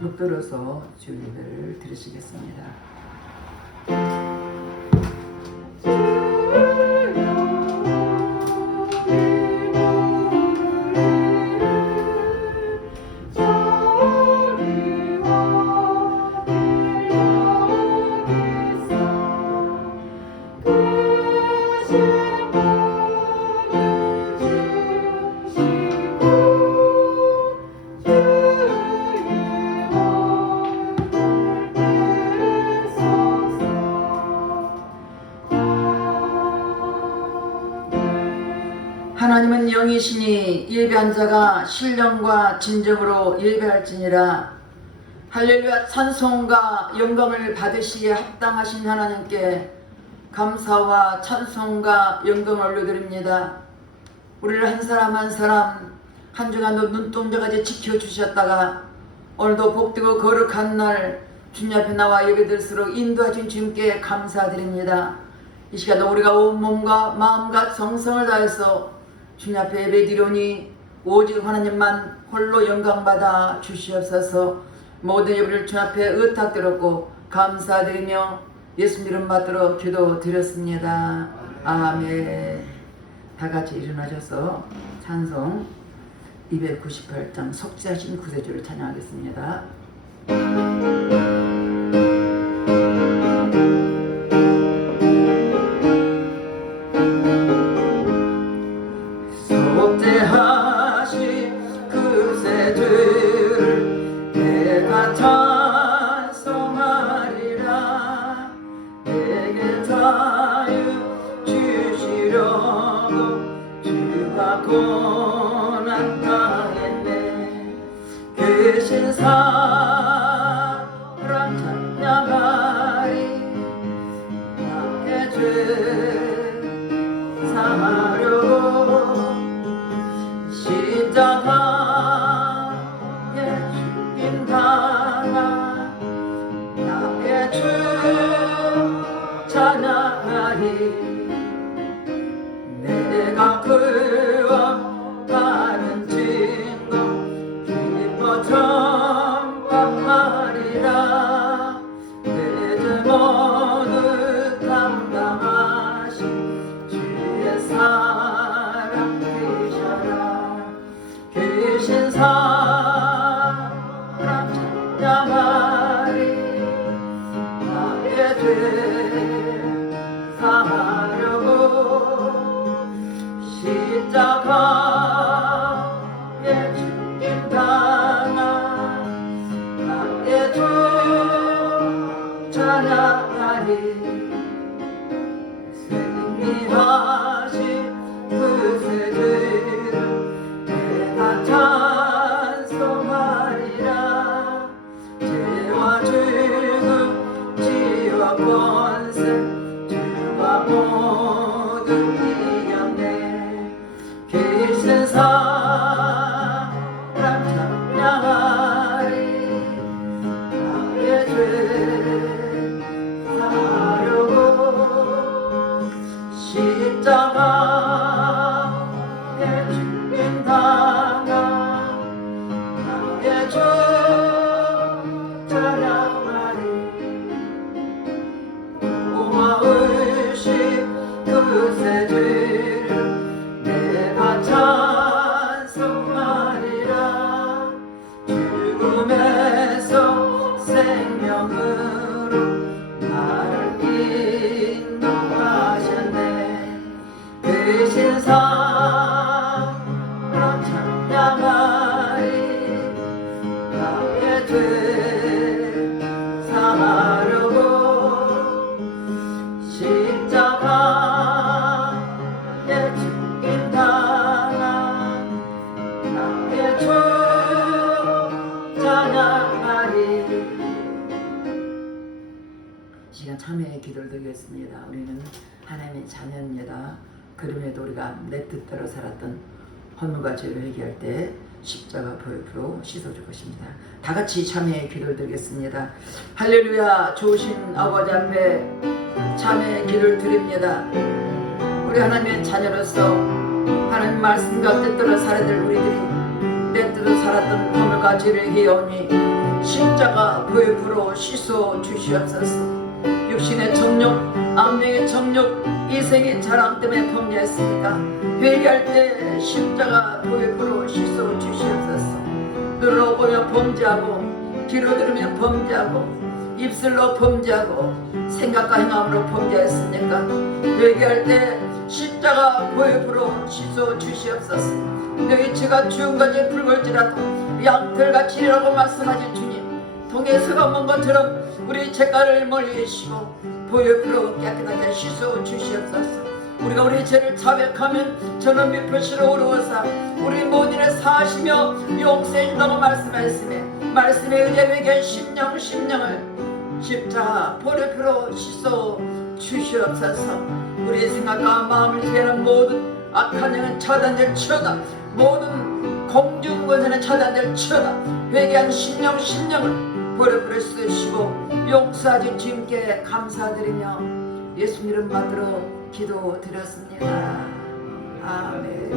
묵들어서 주의 예배를 드리시겠습니다. 하나님은 영이시니 예배한 자가 신령과 진정으로 예배할지니라. 할렐루야. 찬송과 영광을 받으시기에 합당하신 하나님께 감사와 찬송과 영광을 올려드립니다. 우리를 한 사람 한 사람 한 주간 눈동자까지 지켜주셨다가 오늘도 복되고 거룩한 날 주님 앞에 나와 예배드릴수록 인도하신 주님께 감사드립니다. 이 시간도 우리가 온 몸과 마음과 정성을 다해서 주님 앞에 예배드리오니 오직 하나님만 홀로 영광받아 주시옵소서. 모든 예배를 주님 앞에 의탁드렸고 감사드리며 예수님 이름 받들어 기도드렸습니다. 아멘. 다같이 일어나셔서 찬송 298장 속죄하신 구세주를 찬양하겠습니다. 속죄하신 구세주를 내가 찬송하리라. 내게 자유 주시려고 주가 고난 당했네. 계신 사랑 찬양하리. 나의 죄 사하려고 십자가에 죽임 당한 나의 주 찬양하리. 내가 그와 다른 증거 기뻐 전파하리라. 내 죄 모두 담당하신 주의 사랑 되셔라. 계신 사랑 찬양하리. 나의 죄 사하려고 십자가에 죽임 당한 나의 주 찬양하리. 승리하신 구세주를 내가 찬송하리라. 죄와 죽음 지와 권세 주가 모두 이겼네. 계신 사랑 찬양하리. 나의 죄 사하려고 십자가에 죽임 당한 나의 주 찬양하리. 고마우신 구세주를 내가 찬송하리라. 죽음에서 생명으로 나를 인도하셨네. 되신 사랑 찬양하리. 나의 죄 사하려고 십자가에 죽임 당한 나의 주 찬양하리. 시간 참여의 기도를 드리겠습니다. 우리는 하나님의 자녀입니다. 그럼에도 우리가 내 뜻대로 살았던 허물과 죄를 회개할 때 십자가 보혈로 씻어줄 것입니다. 다 같이 참여의 기도를 드리겠습니다. 할렐루야. 좋으신 아버지 앞에 참여의 기도를 드립니다. 우리 하나님의 자녀로서 하나님 말씀과 뜻대로 살아야 될 우리들이 내 뜻대로 살았던 허물과 죄를 회개하오니 십자가 보혈로 씻어 주시옵소서. 육신의 정욕, 암령의 정욕, 이생의 자랑 때문에 범죄했으니까 회개할 때 십자가 보혈로 씻어 주시옵소서. 눈으로 보며 범죄하고 귀로 들으며 범죄하고 입술로 범죄하고 생각과 행함으로 범죄했으니까 회개할 때 십자가 보혈로 씻어 주시옵소서. 너희 죄가 주음같이 붉을지라도 양털같이 이라고 말씀하신 주님, 동해 서가 먼 것처럼 우리 죄가를 멀리하시고 보혈로 깨끗하게 씻어 주시옵소서. 우리가 우리 죄를 자백하면 저는 미표시로 오르어서 우리 모든 일을 사하시며 용서해 준다고 말씀하셨으며 말씀에 의지하게 심령을 십자가 보혈로 씻어 주시옵소서. 우리의 생각과 마음을 지배하는 모든 악한 영은 차단될 치어다. 모든 공중권세는 차단될 치어다. 회개한 심령을 보혈로 쓰시고 용서하신 주님께 감사드리며 예수 이름 받들어 기도드렸습니다. 아멘.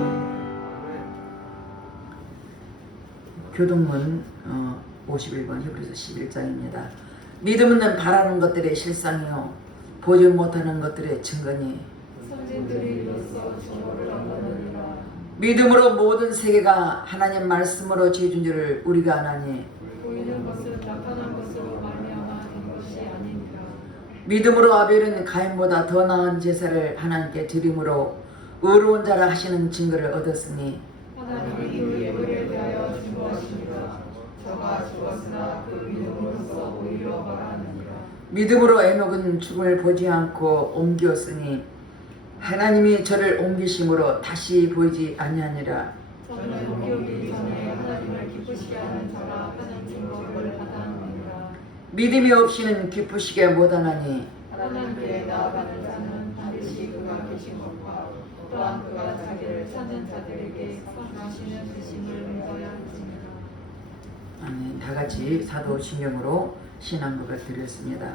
교동문 51번 히브리서 11장입니다. 믿음은 바라는 것들의 실상이요 보지 못하는 것들의 증거니 믿음으로 모든 세계가 하나님 말씀으로 지어준 줄을 우리가 아나니 보이는 것은 나타난 것으로 말미암아 된 것이 아니니라. 믿음으로 아벨은 가인보다 더 나은 제사를 하나님께 드림으로 의로운 자라 하시는 증거를 얻었으니 하나님이 그 예물에 대하여 증거하시니라. 저가 죽었으나 그 믿음으로써 오히려 말하느니라. 믿음으로 에녹은 죽음을 보지 않고 옮겼으니 하나님이 저를 옮기심으로 다시 보이지 아니하니라. 저는 옮겨오기 전에 하나님을 기쁘시게 하는 자라 하는 증거를 받았느니라. 믿음이 없이는 기쁘시게 못하나니 하나님께 나아가는 자는 반드시 그가 계신 것과 또한 그가 자기를 찾는 자들에게 선하시는 주심을 믿어야 할지니라. 아멘. 다같이 사도신경으로 신앙고백을 드렸습니다.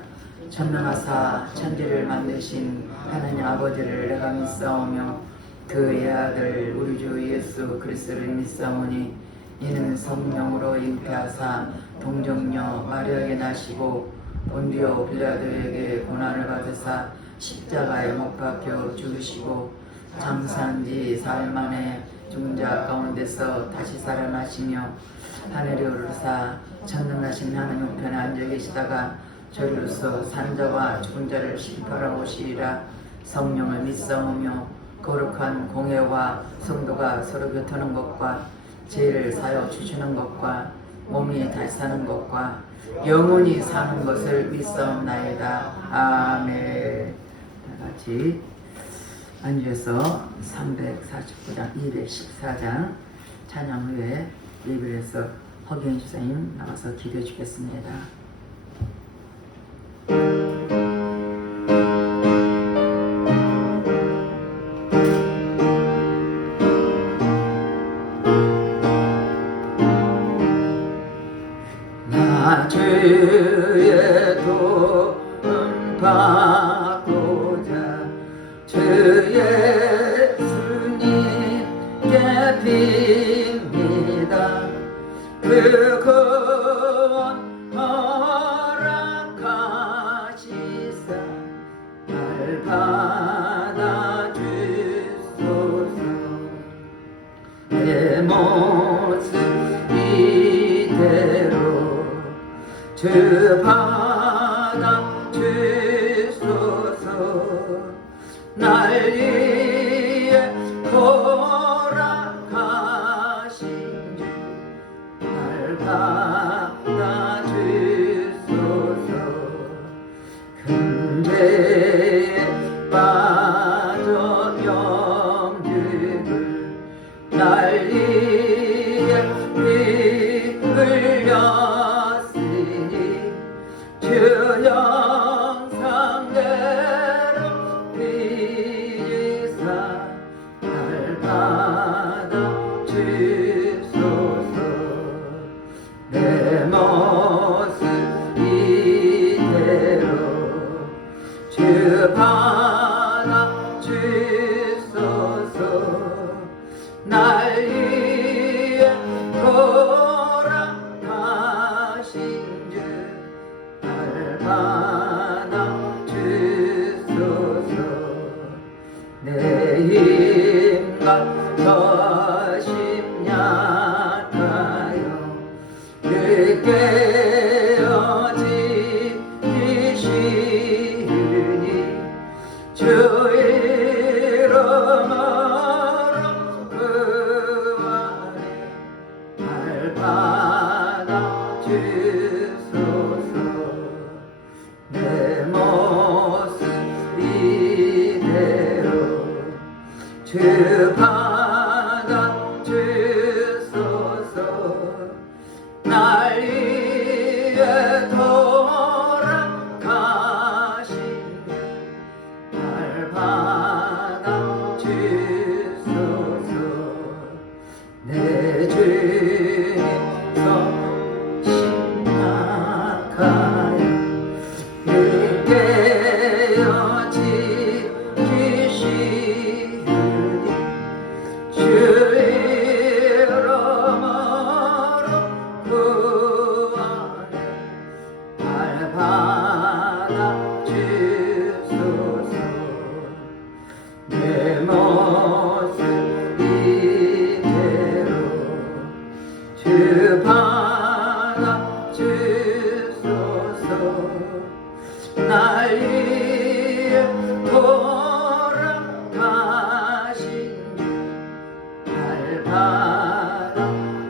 전능하사 천지를 만드신 하나님 아버지를 내가 믿사오며 그의 아들 우리 주 예수 그리스도를 믿사오니 이는 성령으로 잉태하사 동정녀 마리아에게 나시고 본디오 빌라도에게 고난을 받으사 십자가에 못 박혀 죽으시고 장사한 지 사흘 만에 죽은 자 가운데서 다시 살아나시며 하늘에 오르사 전능하신 하나님 우편에 앉아 계시다가 저리로서 산 자와 죽은 자를 심판하러 오시리라. 성령을 믿사오며 거룩한 공회와 성도가 서로 교통하는 것과 죄를 사여 주시는 것과 몸이 다시 사는 것과 영원히 사는 것을 믿사옵나이다. 아멘. 다같이 앉아서 349장 214장 찬양 후에 예배에서 허경 집사님 나와서 기도해 주겠습니다. 나 주의 도움 받고자 주 예수님께 빕니다. 그건 허락하시사 날 받아주소서. 내 모습 이대로 주 받아주소서. 날 위해 허락하신 주 날 받아주소서. 큰 죄에 빠져 영죽을 날 위해 피 흘렸으니 주 형상대로 빚으사 날 받아주소서. 내 모습 이대로 주 받아주소서. 날 위해 돌아가신 저심 약하여 늦게 어지기시니 주 이름으로 그 안에 발받아 주소서. 내 모습 이대로 주 받아 주소서. 날 위해 돌아가신 날 받아 주소서. 내 주님 성심 약하여 늦게 어지기시니 주 이름으로 구원해 발받아 주소서. 내 모습 이대로 주 받아 주소서. 날 위해 돌아가신 주 발받아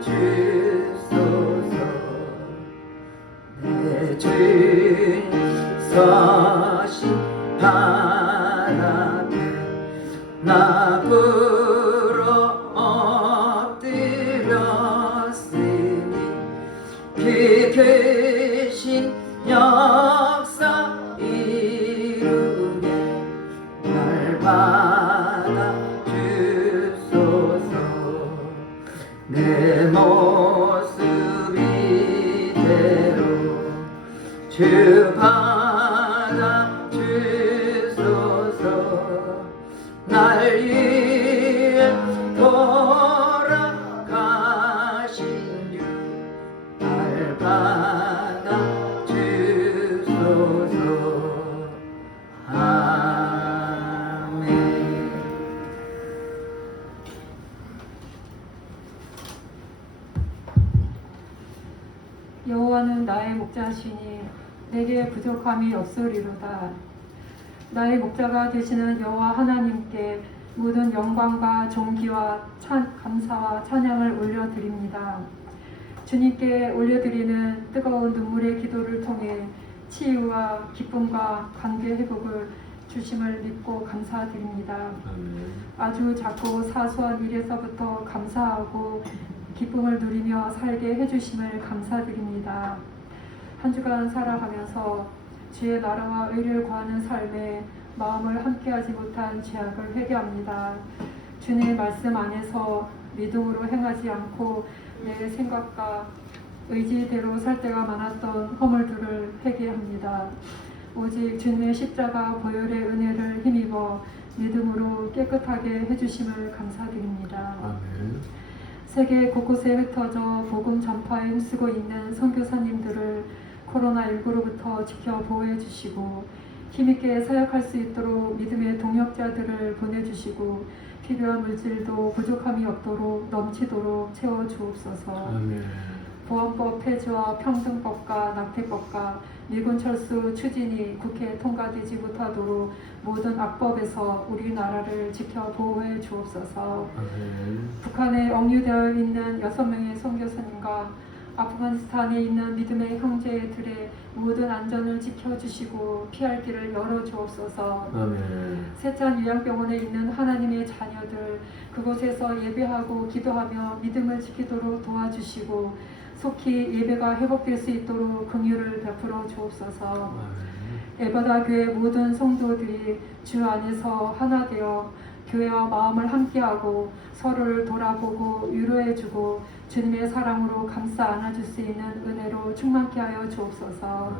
주소서. 내 주님 서신 발 앞에 나 불어 엎드렸으니 기계신 역사 이루게 날 받아 주소서. 내 모습 이대로 주 받아 주소서. 날 위해 돌아가신 주 날 받아 주소서. 아멘. 여호와는 나의 목자시니 내게 부족함이 없으리로다. 나의 목자가 되시는 여호와 하나님께 모든 영광과 존귀와 감사와 찬양을 올려드립니다. 주님께 올려드리는 뜨거운 눈물의 기도를 통해 치유와 기쁨과 관계 회복을 주심을 믿고 감사드립니다. 아주 작고 사소한 일에서부터 감사하고 기쁨을 누리며 살게 해주심을 감사드립니다. 한 주간 살아가면서 주의 나라와 의를 구하는 삶에 마음을 함께하지 못한 죄악을 회개합니다. 주님의 말씀 안에서 믿음으로 행하지 않고 내 생각과 의지대로 살 때가 많았던 허물들을 회개합니다. 오직 주님의 십자가 보혈의 은혜를 힘입어 믿음으로 깨끗하게 해주심을 감사드립니다. 아멘. 세계 곳곳에 흩어져 복음 전파에 힘쓰고 있는 선교사님들을 코로나19로부터 지켜 보호해 주시고 힘있게 사역할 수 있도록 믿음의 동역자들을 보내주시고 필요한 물질도 부족함이 없도록 넘치도록 채워주옵소서. 아멘. 보안법 폐지와 평등법과 낙태법과 미군 철수 추진이 국회에 통과되지 못하도록 모든 악법에서 우리나라를 지켜 보호해 주옵소서. 아멘. 북한에 억류되어 있는 6명의 선교사님과 아프가니스탄에 있는 믿음의 형제들의 모든 안전을 지켜주시고 피할 길을 열어주옵소서. 아멘. 세찬 요양병원에 있는 하나님의 자녀들 그곳에서 예배하고 기도하며 믿음을 지키도록 도와주시고 속히 예배가 회복될 수 있도록 긍휼을 베풀어 주옵소서. 에바다 교회 모든 성도들이 주 안에서 하나 되어 교회와 마음을 함께하고 서로를 돌아보고 위로해주고 주님의 사랑으로 감싸 안아줄 수 있는 은혜로 충만케 하여 주옵소서.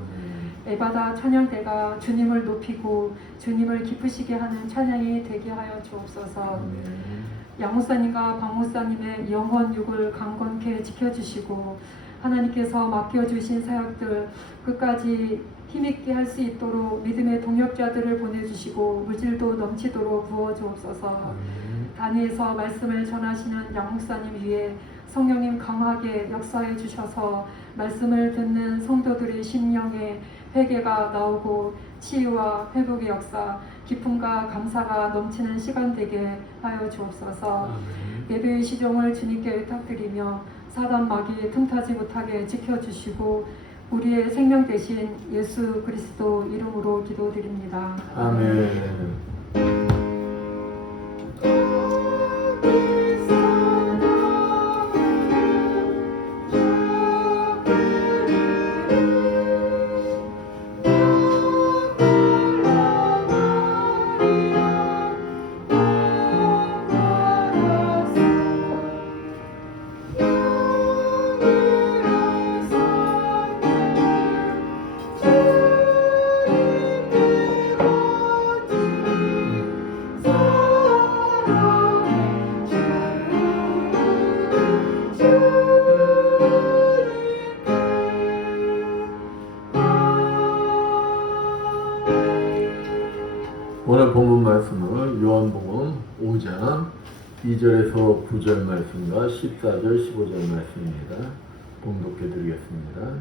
에바다 찬양대가 주님을 높이고 주님을 기쁘시게 하는 찬양이 되게 하여 주옵소서. 양목사님과 박목사님의 영혼 육을 강건케 지켜주시고 하나님께서 맡겨주신 사역들 끝까지 힘있게 할 수 있도록 믿음의 동역자들을 보내주시고 물질도 넘치도록 부어주옵소서. 단위에서 말씀을 전하시는 양 목사님 위에 성령님 강하게 역사해 주셔서 말씀을 듣는 성도들의 심령에 회개가 나오고 치유와 회복의 역사, 기쁨과 감사가 넘치는 시간 되게 하여 주옵소서. 예배의 시종을 주님께 의탁드리며 사단 마귀 틈타지 못하게 지켜주시고 우리의 생명 대신 예수 그리스도 이름으로 기도드립니다. 아멘. 오늘 본문 말씀은 요한복음 5장 2절에서 9절 말씀과 14절 15절 말씀입니다. 봉독해 드리겠습니다.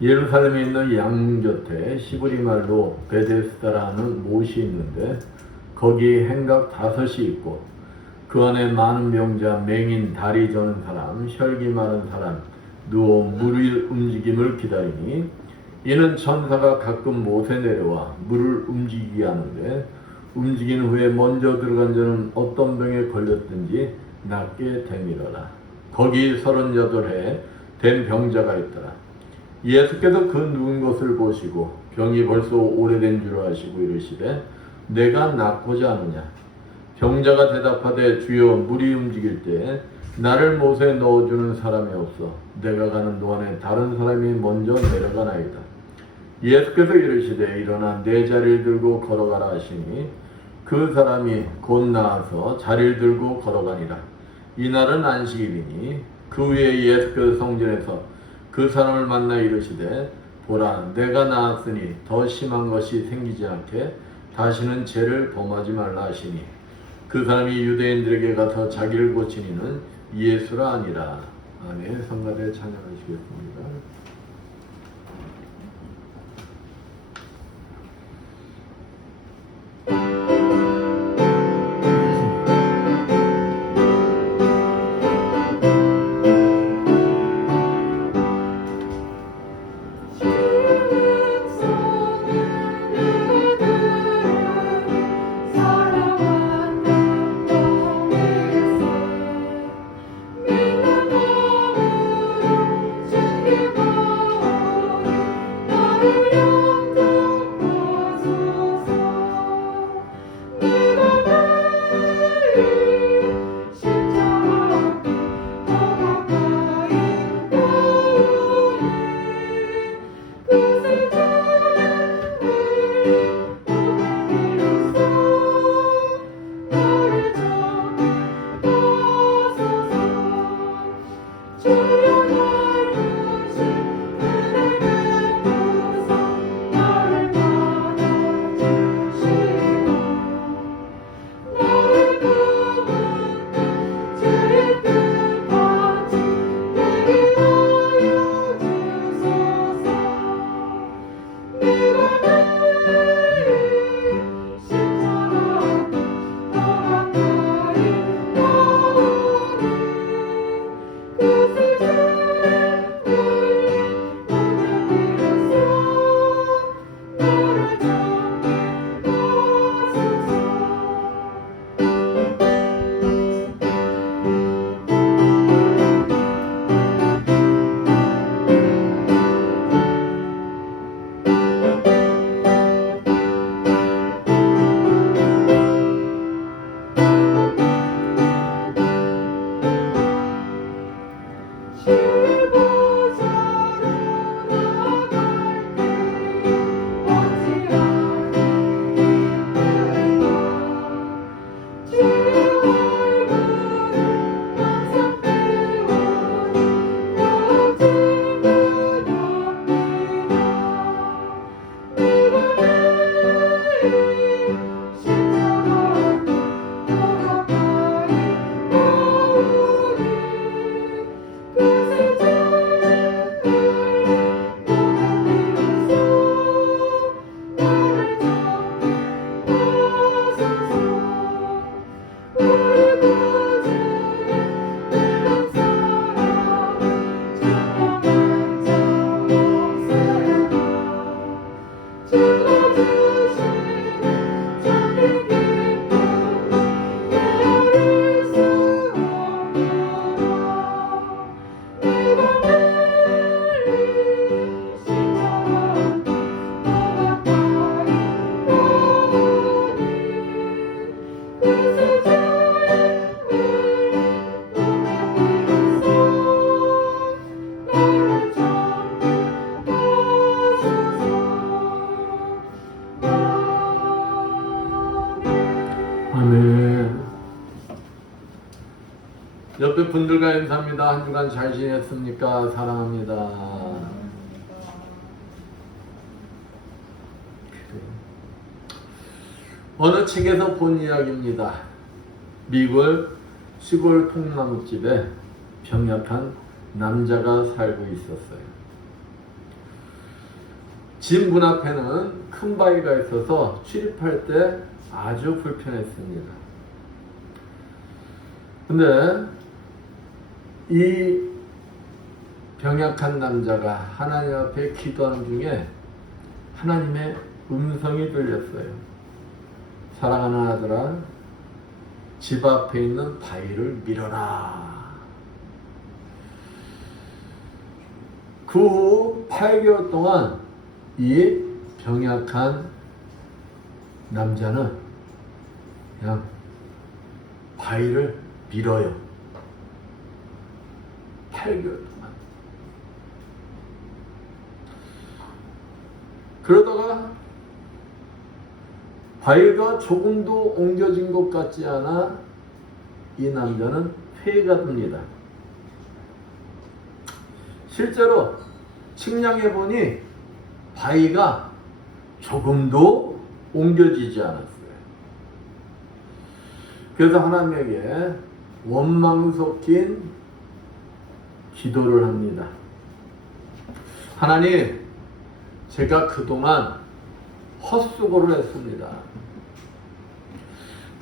예루살렘에 있는 양 곁에 시브리 말로 베데스다라는 못이 있는데 거기 행각 5이 있고 그 안에 많은 병자, 맹인, 다리 저는 사람, 혈기 마른 사람 누워 물의 움직임을 기다리니 이는 천사가 가끔 못에 내려와 물을 움직이게 하는데 움직인 후에 먼저 들어간 자는 어떤 병에 걸렸든지 낫게 되밀어라. 거기 38해 된 병자가 있더라. 예수께서 그 누운 것을 보시고 병이 벌써 오래된 줄 아시고 이르시되 내가 낫고자 하느냐. 병자가 대답하되 주여 물이 움직일 때 나를 못에 넣어주는 사람이 없어 내가 가는 동안에 다른 사람이 먼저 내려가나이다. 예수께서 이르시되 일어나 내 자리를 들고 걸어가라 하시니 그 사람이 곧 나와서 자리를 들고 걸어가니라. 이날은 안식일이니 그 후에 예수께서 성전에서 그 사람을 만나 이르시되 보라 내가 나았으니 더 심한 것이 생기지 않게 다시는 죄를 범하지 말라 하시니 그 사람이 유대인들에게 가서 자기를 고친 이는 예수라 아니라. 아멘. 성가대 찬양하시겠습니다. 사랑하는 옆에 분들과 인사합니다. 한 주간 잘 지냈습니까? 사랑합니다. 어느 책에서 본 이야기입니다. 미국 시골 통나무집에 병약한 남자가 살고 있었어요. 집 문 앞에는 큰 바위가 있어서 출입할 때 아주 불편했습니다. 근데 이 병약한 남자가 하나님 앞에 기도하는 중에 하나님의 음성이 들렸어요. 사랑하는 아들아, 집 앞에 있는 바위를 밀어라. 그 후 8개월 동안 이 병약한 남자는 그냥 바위를 밀어요. 8개월 동안. 그러다가 바위가 조금도 옮겨진 것 같지 않아 이 남자는 회의가 듭니다. 실제로 측량해 보니 바위가 조금도 옮겨지지 않았어요. 그래서 하나님에게 원망 섞인 기도를 합니다. 하나님, 제가 그동안 헛수고를 했습니다.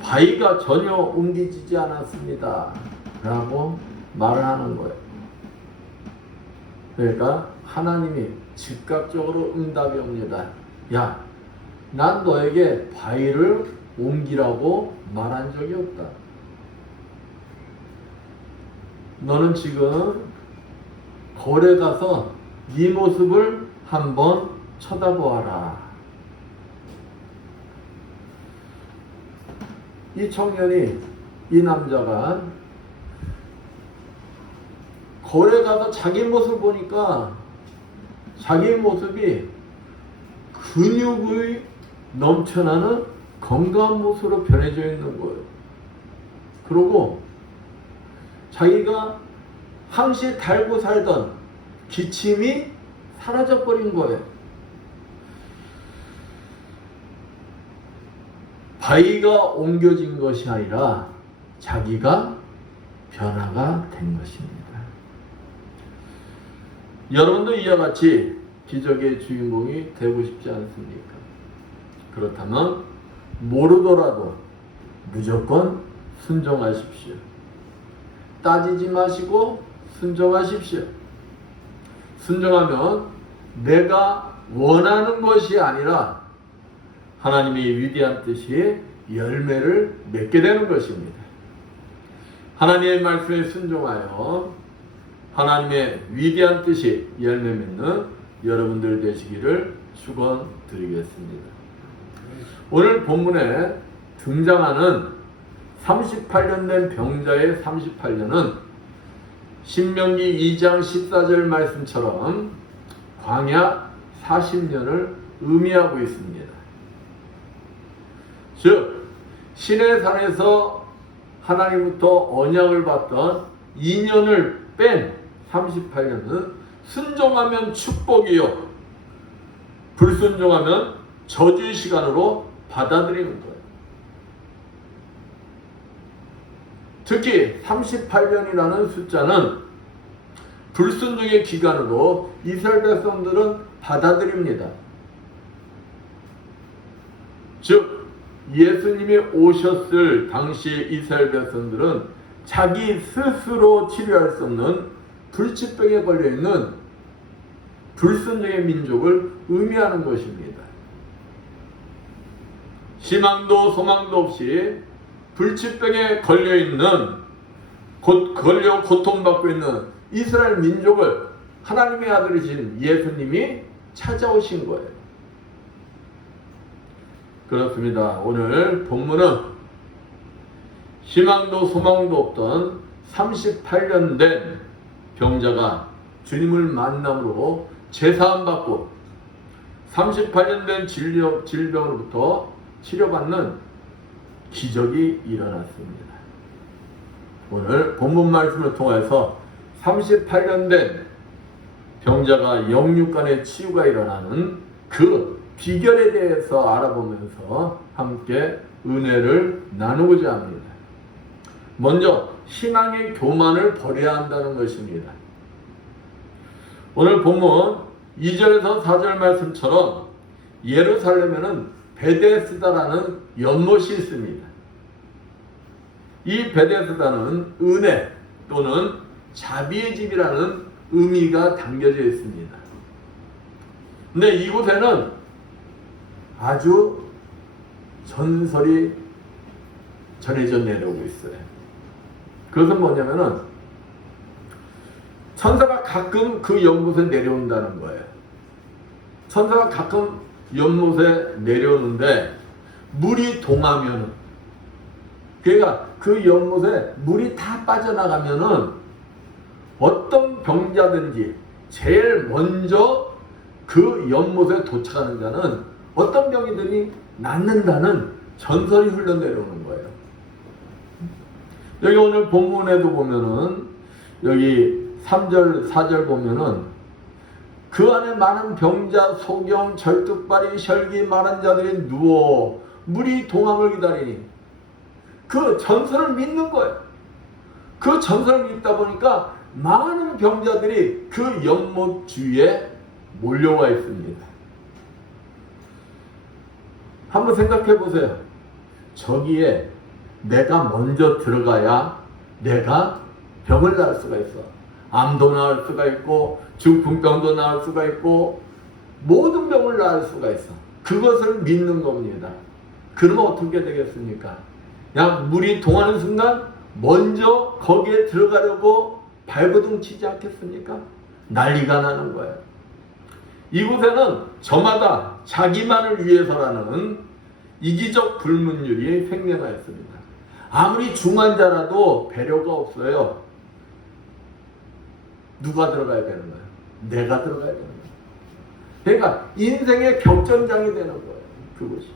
바위가 전혀 옮기지지 않았습니다. 라고 말을 하는 거예요. 그러니까 하나님이 즉각적으로 응답이 옵니다. 야, 난 너에게 바위를 옮기라고 말한 적이 없다. 너는 지금 거울에 가서 네 모습을 한번 쳐다보아라. 이 청년이, 이 남자가 거울에 가서 자기 모습을 보니까 자기 모습이 근육이 넘쳐나는 건강한 모습으로 변해져 있는 거예요. 그리고 자기가 항시 달고 살던 기침이 사라져 버린 거예요. 바위가 옮겨진 것이 아니라 자기가 변화가 된 것입니다. 여러분도 이와 같이 기적의 주인공이 되고 싶지 않습니까? 그렇다면 모르더라도 무조건 순종하십시오. 따지지 마시고 순종하십시오. 순종하면 내가 원하는 것이 아니라 하나님의 위대한 뜻이 열매를 맺게 되는 것입니다. 하나님의 말씀에 순종하여 하나님의 위대한 뜻이 열매 맺는 여러분들 되시기를 축원드리겠습니다. 오늘 본문에 등장하는 38년 된 병자의 38년은 신명기 2장 14절 말씀처럼 광야 40년을 의미하고 있습니다. 즉 시내산에서 하나님부터 언약을 받던 2년을 뺀 38년은 순종하면 축복이요, 불순종하면 저주의 시간으로 받아들이는 거예요. 특히 38년이라는 숫자는 불순종의 기간으로 이스라엘 백성들은 받아들입니다. 즉 예수님이 오셨을 당시 이스라엘 백성들은 자기 스스로 치료할 수 없는 불치병에 걸려있는 불순종의 민족을 의미하는 것입니다. 희망도 소망도 없이 불치병에 걸려있는, 걸려 고통받고 있는 이스라엘 민족을 하나님의 아들이신 예수님이 찾아오신 거예요. 그렇습니다. 오늘 본문은 희망도 소망도 없던 38년 된 병자가 주님을 만남으로 재사함받고 38년 된 질병으로부터 치료받는 기적이 일어났습니다. 오늘 본문 말씀을 통해서 38년 된 병자가 영육간의 치유가 일어나는 그 비결에 대해서 알아보면서 함께 은혜를 나누고자 합니다. 먼저 신앙의 교만을 버려야 한다는 것입니다. 오늘 본문 2절에서 4절 말씀처럼 예루살렘에는 베데스다라는 연못이 있습니다. 이 베데스다는 은혜 또는 자비의 집이라는 의미가 담겨져 있습니다. 근데 이곳에는 아주 전설이 전해져 내려오고 있어요. 그것은 뭐냐면은 천사가 가끔 그 연못에 내려온다는 거예요. 천사가 가끔 연못에 내려오는데 물이 동하면은, 그러니까 그 연못에 물이 다 빠져나가면은 어떤 병자든지 제일 먼저 그 연못에 도착하는 자는 어떤 병이든지 낫는다는 전설이 흘러내려오는 거예요. 여기 오늘 본문에도 보면은 여기 3절, 4절 보면은 그 안에 많은 병자, 소경, 절뚝발이, 혈기 많은 자들이 누워 물이 동함을 기다리니 그 전설을 믿는 거예요. 그 전설을 믿다 보니까 많은 병자들이 그 연못 주위에 몰려와 있습니다. 한번 생각해 보세요. 저기에 내가 먼저 들어가야 내가 병을 나을 수가 있어. 암도 나을 수가 있고 중풍병도 나을 수가 있고 모든 병을 나을 수가 있어. 그것을 믿는 겁니다. 그러면 어떻게 되겠습니까? 그냥 물이 동하는 순간 먼저 거기에 들어가려고 발버둥 치지 않겠습니까? 난리가 나는 거예요. 이곳에는 저마다 자기만을 위해서라는 이기적 불문율이 횡행하였습니다. 아무리 중한 자라도 배려가 없어요. 누가 들어가야 되는 거예요? 내가 들어가야 되는 거예요. 그러니까 인생의 격전장이 되는 거예요. 그것이.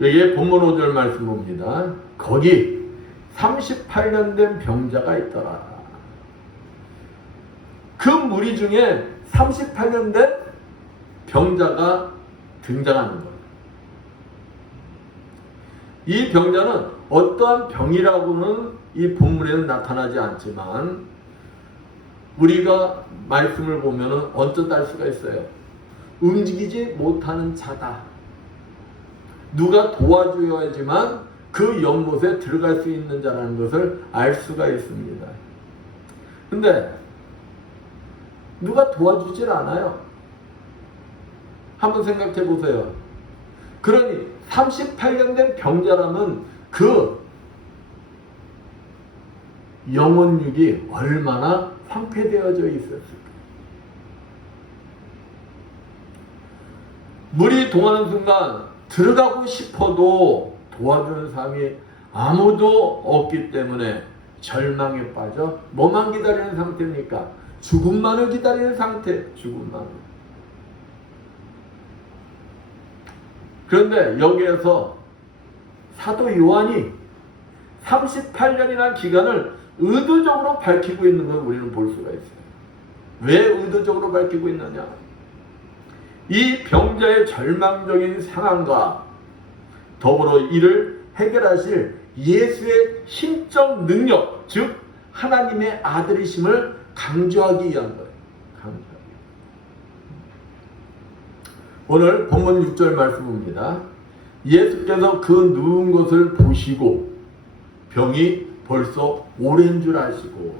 여기에 본문 5절 말씀 봅니다. 거기 38년 된 병자가 있더라. 그 무리 중에 38년 된 병자가 등장하는 거예요. 이 병자는 어떠한 병이라고는 이 본문에는 나타나지 않지만 우리가 말씀을 보면 언뜻 알 수가 있어요. 움직이지 못하는 자다. 누가 도와줘야지만 그 연못에 들어갈 수 있는 자라는 것을 알 수가 있습니다. 근데 누가 도와주질 않아요. 한번 생각해 보세요. 그러니 38년 된 병자라면 그 영혼육이 얼마나 황폐되어져 있었을까. 물이 동하는 순간 들어가고 싶어도 도와주는 사람이 아무도 없기 때문에 절망에 빠져 뭐만 기다리는 상태입니까? 죽음만을 기다리는 상태. 죽음만. 그런데 여기에서 사도 요한이 38년이라는 기간을 의도적으로 밝히고 있는 걸 우리는 볼 수가 있어요. 왜 의도적으로 밝히고 있느냐? 이 병자의 절망적인 상황과 더불어 이를 해결하실 예수의 신적 능력, 즉 하나님의 아들이심을 강조하기 위한 거예요. 오늘 본문 6절 말씀입니다. 예수께서 그 누운 것을 보시고 병이 벌써 오랜 줄 아시고,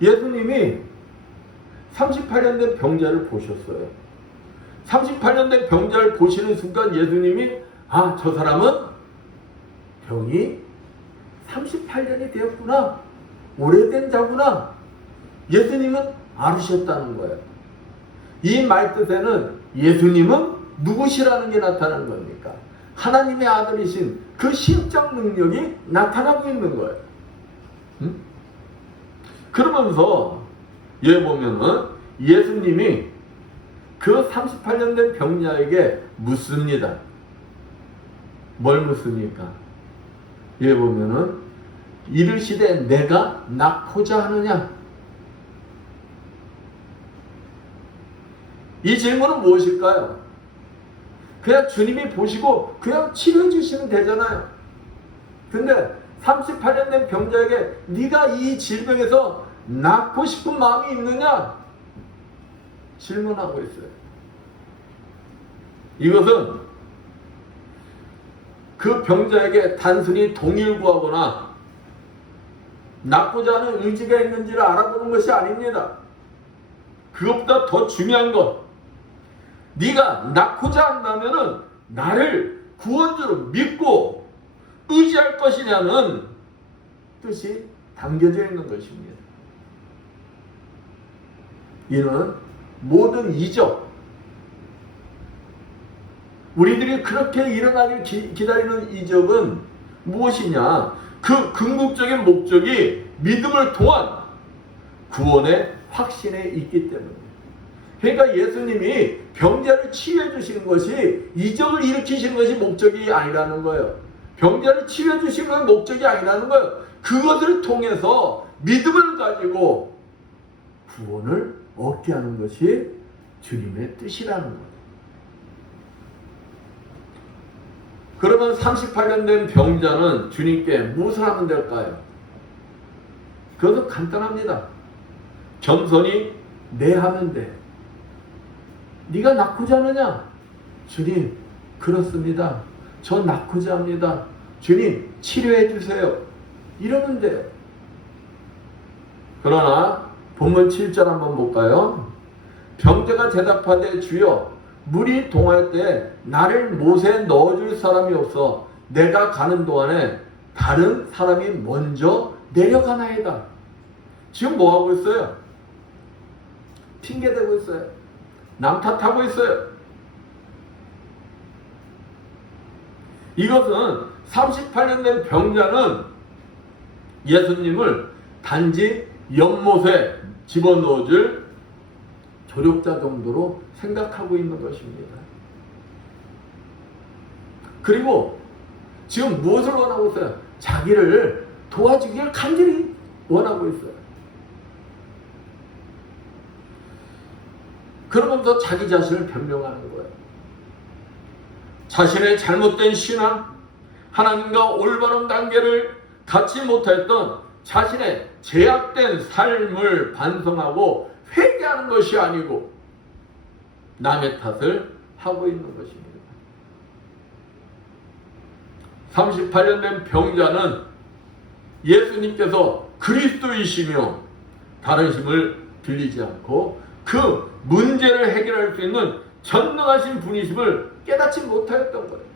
예수님이 38년 된 병자를 보셨어요. 38년 된 병자를 보시는 순간 예수님이 저 사람은 병이 38년이 되었구나. 오래된 자구나. 예수님은 알으셨다는 거예요. 이 말뜻에는 예수님은 누구시라는 게 나타나는 겁니까? 하나님의 아들이신 그 신적 능력이 나타나고 있는 거예요. 그러면서 여기 보면은 예수님이 그 38년 된 병자에게 묻습니다. 뭘 묻습니까? 여기 보면은 이르시되 내가 낳고자 하느냐? 이 질문은 무엇일까요? 그냥 주님이 보시고 그냥 치료해 주시면 되잖아요. 근데 38년 된 병자에게 네가 이 질병에서 낫고 싶은 마음이 있느냐? 질문하고 있어요. 이것은 그 병자에게 단순히 동의를 구하거나 낫고자 하는 의지가 있는지를 알아보는 것이 아닙니다. 그것보다 더 중요한 것, 네가 낳고자 한다면은 나를 구원주로 믿고 의지할 것이냐는 뜻이 담겨져 있는 것입니다. 이는 모든 이적, 우리들이 그렇게 일어나길 기다리는 이적은 무엇이냐? 그 궁극적인 목적이 믿음을 통한 구원의 확신에 있기 때문입니다. 그러니까 예수님이 병자를 치유해 주시는 것이 이적을 일으키시는 것이 목적이 아니라는 거예요. 병자를 치유해 주시는 건 목적이 아니라는 거예요. 그것을 통해서 믿음을 가지고 구원을 얻게 하는 것이 주님의 뜻이라는 거예요. 그러면 38년 된 병자는 주님께 무엇을 하면 될까요? 그것은 간단합니다. 겸손히 네 하면 돼. 네가 낳고자 하느냐? 주님, 그렇습니다. 저 낳고자 합니다. 주님, 치료해 주세요. 이러면 돼요. 그러나 본문 7절 한번 볼까요? 병자가 대답하되 주여, 물이 동할 때 나를 못에 넣어줄 사람이 없어 내가 가는 동안에 다른 사람이 먼저 내려가나이다. 지금 뭐 하고 있어요? 핑계대고 있어요. 남 탓하고 있어요. 이것은 38년 된 병자는 예수님을 단지 연못에 집어넣어줄 조력자 정도로 생각하고 있는 것입니다. 그리고 지금 무엇을 원하고 있어요? 자기를 도와주기를 간절히 원하고 있어요. 그러면서 자기 자신을 변명하는 거예요. 자신의 잘못된 신앙, 하나님과 올바른 관계를 갖지 못했던 자신의 제약된 삶을 반성하고 회개하는 것이 아니고 남의 탓을 하고 있는 것입니다. 38년 된 병자는 예수님께서 그리스도이시며 다른 힘을 빌리지 않고 그 문제를 해결할 수 있는 전능하신 분이심을 깨닫지 못하였던 거예요.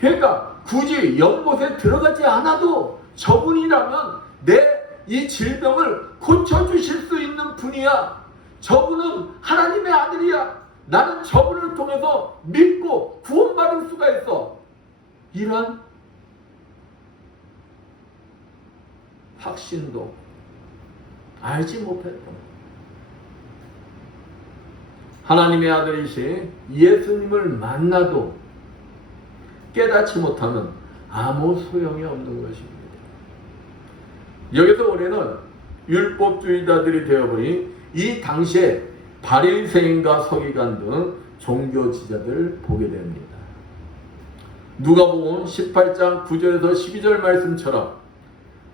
그러니까 굳이 연못에 들어가지 않아도 저분이라면 내 이 질병을 고쳐주실 수 있는 분이야. 저분은 하나님의 아들이야. 나는 저분을 통해서 믿고 구원받을 수가 있어. 이러한 확신도 알지 못했던 하나님의 아들이신 예수님을 만나도 깨닫지 못하면 아무 소용이 없는 것입니다. 여기서 우리는 율법주의자들이 되어버린 이 당시에 바리새인과 서기관 등 종교 지자들을 보게 됩니다. 누가복음 18장 9절에서 12절 말씀처럼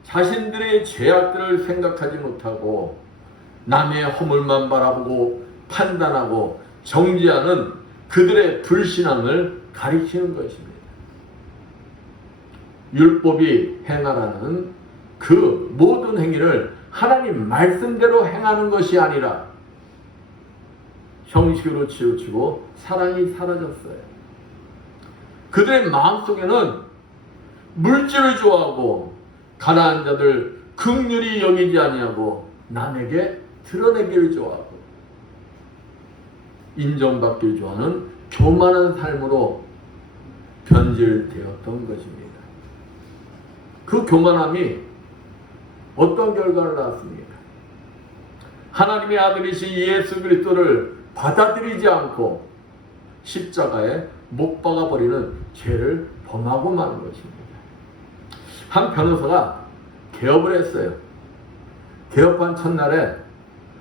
자신들의 죄악들을 생각하지 못하고 남의 허물만 바라보고 판단하고 정죄하는 그들의 불신앙을 가리키는 것입니다. 율법이 행하라는 그 모든 행위를 하나님 말씀대로 행하는 것이 아니라 형식으로 치우치고 사랑이 사라졌어요. 그들의 마음속에는 물질을 좋아하고 가난한 자들 긍휼히 여기지 아니하고 남에게 드러내기를 좋아하고 인정받기를 좋아하는 교만한 삶으로 변질되었던 것입니다. 그 교만함이 어떤 결과를 낳았습니까? 하나님의 아들이신 예수 그리스도를 받아들이지 않고 십자가에 못 박아버리는 죄를 범하고 마는 것입니다. 한 변호사가 개업을 했어요. 개업한 첫날에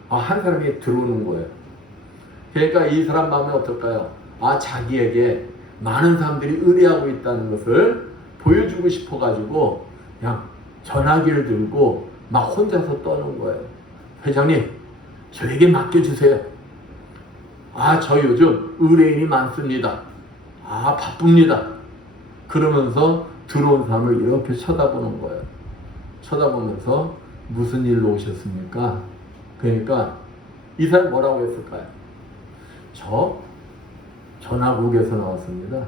한 사람이 들어오는 거예요. 그러니까 이 사람 마음이 어떨까요? 자기에게 많은 사람들이 의뢰하고 있다는 것을 보여주고 싶어가지고 그냥 전화기를 들고 막 혼자서 떠는 거예요. 회장님, 저에게 맡겨주세요. 저 요즘 의뢰인이 많습니다. 바쁩니다. 그러면서 들어온 사람을 이렇게 쳐다보는 거예요. 쳐다보면서 무슨 일로 오셨습니까? 그러니까 이 사람이 뭐라고 했을까요? 저 전화국에서 나왔습니다.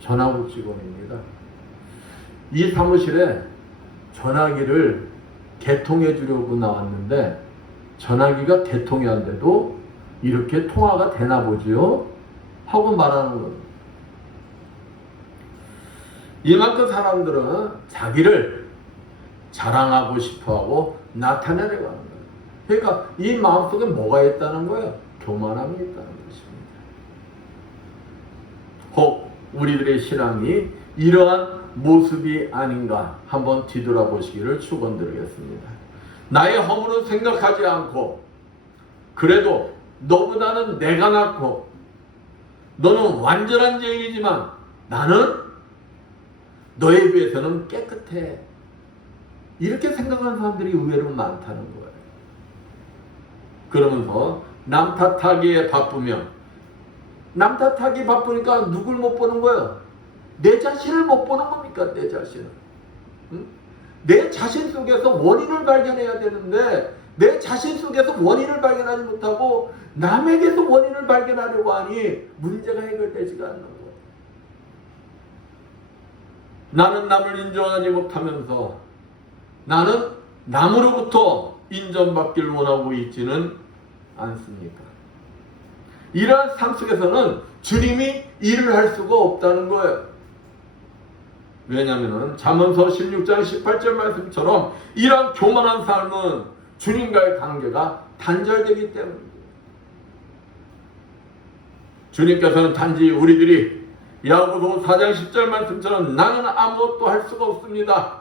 전화국 직원입니다. 이 사무실에 전화기를 개통해 주려고 나왔는데 전화기가 개통이 안 돼도 이렇게 통화가 되나 보지요? 하고 말하는 거예요. 이만큼 사람들은 자기를 자랑하고 싶어하고 나타내려고 하는 거예요. 그러니까 이 마음속에 뭐가 있다는 거예요? 교만함이 있다는 것입니다. 혹 우리들의 신앙이 이러한 모습이 아닌가 한번 뒤돌아보시기를 축원드리겠습니다. 나의 허물은 생각하지 않고 그래도 너보다는 내가 낫고 너는 완전한 죄인이지만 나는 너에 비해서는 깨끗해. 이렇게 생각하는 사람들이 의외로 많다는 거예요. 그러면서 남 탓하기에 바쁘면 남 탓하기 바쁘니까 누굴 못 보는 거예요? 내 자신을 못 보는 겁니까? 내 자신을. 응? 내 자신 속에서 원인을 발견해야 되는데 내 자신 속에서 원인을 발견하지 못하고 남에게서 원인을 발견하려고 하니 문제가 해결되지가 않는 거예요. 나는 남을 인정하지 못하면서 나는 남으로부터 인정받기를 원하고 있지는 않습니까? 이러한 삶 속에서는 주님이 일을 할 수가 없다는 거예요. 왜냐하면 잠언서 16장 18절 말씀처럼 이러한 교만한 삶은 주님과의 관계가 단절되기 때문입니다. 주님께서는 단지 우리들이 야고보서 4장 10절 말씀처럼 나는 아무것도 할 수가 없습니다.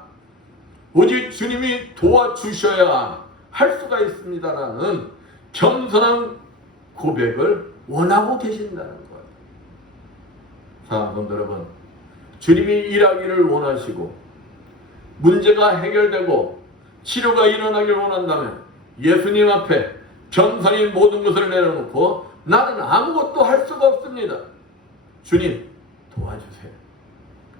오직 주님이 도와주셔야 할 수가 있습니다라는 겸손한 고백을 원하고 계신다는 거예요. 사랑하는 여러분, 주님이 일하기를 원하시고 문제가 해결되고 치료가 일어나기를 원한다면 예수님 앞에 겸손히 모든 것을 내려놓고 나는 아무것도 할 수가 없습니다. 주님 도와주세요.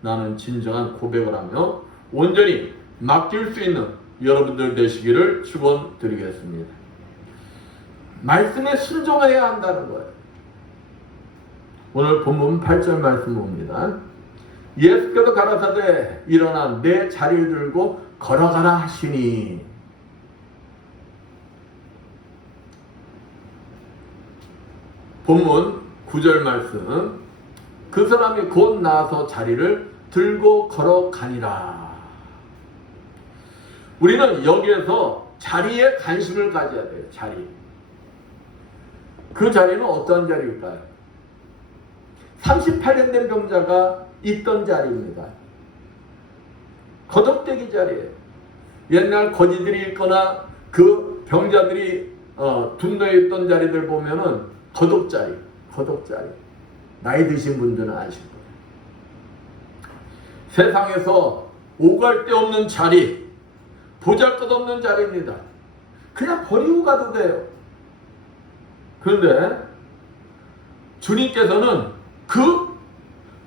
나는 진정한 고백을 하며 온전히 맡길 수 있는 여러분들 되시기를 축원드리겠습니다. 말씀에 순종해야 한다는 거예요. 오늘 본문 8절 말씀 봅니다. 예수께서 가라사대 일어나 내 자리를 들고 걸어가라 하시니. 본문 9절 말씀. 그 사람이 곧 나와서 자리를 들고 걸어가니라. 우리는 여기에서 자리에 관심을 가져야 돼요. 자리. 그 자리는 어떤 자리일까요? 38년 된 병자가 있던 자리입니다. 거덕대기 자리예요. 옛날 거지들이 있거나 그 병자들이 둔도에 있던 자리들 보면은 거덕자리. 나이 드신 분들은 아실 거예요. 세상에서 오갈 데 없는 자리, 보잘것없는 자리입니다. 그냥 버리고 가도 돼요. 그런데 주님께서는 그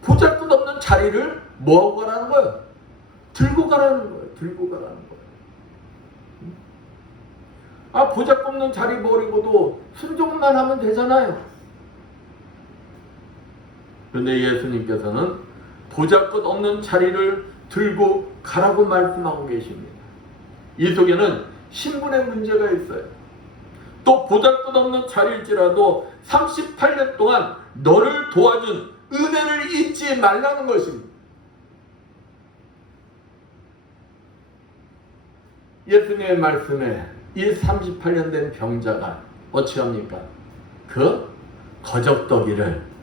보잘것없는 자리를 뭐하고 가라는 거예요? 들고 가라는 거예요. 들고 가라는 거예요. 보잘것없는 자리 버리고도 순종만 하면 되잖아요. 그런데 예수님께서는 보잘것없는 자리를 들고 가라고 말씀하고 계십니다. 이 속에는 신분의 문제가 있어요. 또 보잘것없는 자리일지라도 38년 동안 너를 도와준 은혜를 잊지 말라는 것입니다. 예수님의 말씀에 이 38년 된 병자가 어찌합니까? 그 거적더기를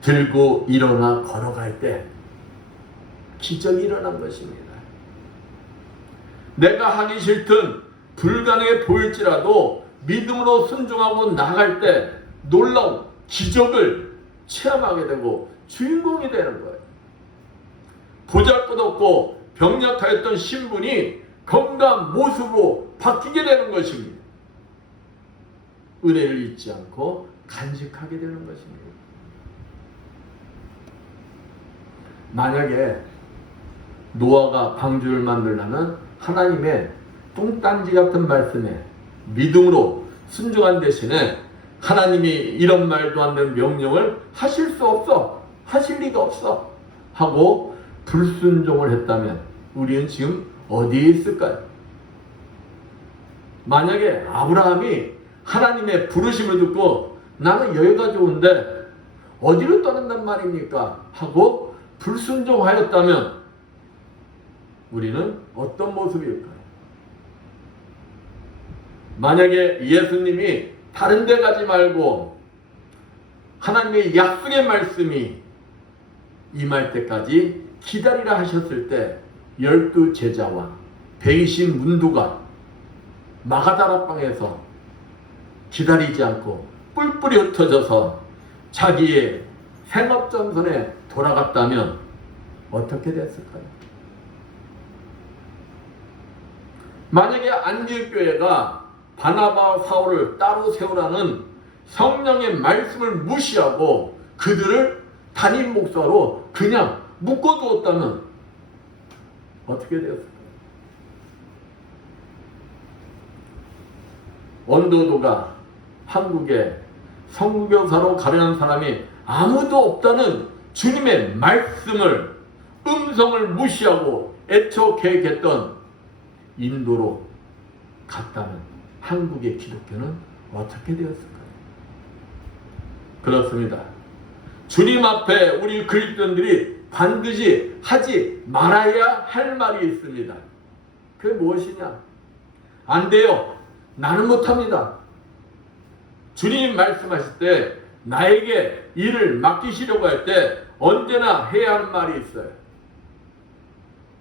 들고 일어나 걸어갈 때 기적이 일어난 것입니다. 내가 하기 싫든 불가능해 보일지라도 믿음으로 순종하고 나갈 때 놀라운 기적을 체험하게 되고 주인공이 되는 거예요. 보잘것없고 병약하였던 신분이 건강한 모습으로 바뀌게 되는 것입니다. 은혜를 잊지 않고 간직하게 되는 것입니다. 만약에 노아가 방주를 만들려면 하나님의 뚱딴지 같은 말씀에 믿음으로 순종한 대신에 하나님이 이런 말도 안 되는 명령을 하실 수 없어, 하실 리가 없어 하고 불순종을 했다면 우리는 지금 어디에 있을까요? 만약에 아브라함이 하나님의 부르심을 듣고 나는 여기가 좋은데 어디로 떠난단 말입니까? 하고 불순종하였다면 우리는 어떤 모습일까요? 만약에 예수님이 다른 데 가지 말고 하나님의 약속의 말씀이 임할 때까지 기다리라 하셨을 때 12 제자와 120 문도가 마가다라방에서 기다리지 않고 뿔뿔이 흩어져서 자기의 생업전선에 돌아갔다면 어떻게 됐을까요? 만약에 안디옥교회가 바나바와 사울을 따로 세우라는 성령의 말씀을 무시하고 그들을 담임 목사로 그냥 묶어두었다면 어떻게 되었을까요? 원도도가 한국에 선교사로 가려는 사람이 아무도 없다는 주님의 말씀을 음성을 무시하고 애초 계획했던 인도로 갔다면 한국의 기독교는 어떻게 되었을까요? 그렇습니다. 주님 앞에 우리 그리스도인들이 반드시 하지 말아야 할 말이 있습니다. 그게 무엇이냐? 안 돼요. 나는 못합니다. 주님 말씀하실 때 나에게 일을 맡기시려고 할 때 언제나 해야 하는 말이 있어요.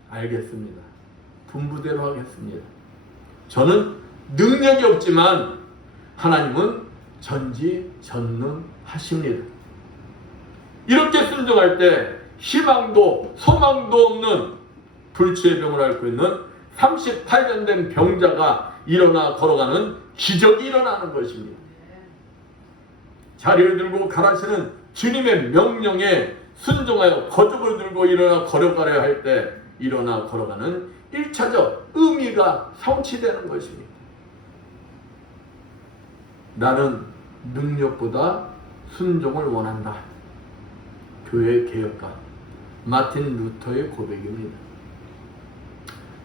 알겠습니다. 분부대로 하겠습니다. 저는 능력이 없지만 하나님은 전지전능하십니다. 이렇게 순종할 때 희망도 소망도 없는 불치의 병을 앓고 있는 38년 된 병자가 일어나 걸어가는 기적이 일어나는 것입니다. 자리를 들고 가라시는 주님의 명령에 순종하여 거죽을 들고 일어나 걸어가려 할 때 일어나 걸어가는 1차적 의미가 성취되는 것입니다. 나는 능력보다 순종을 원한다. 교회 개혁가 마틴 루터의 고백입니다.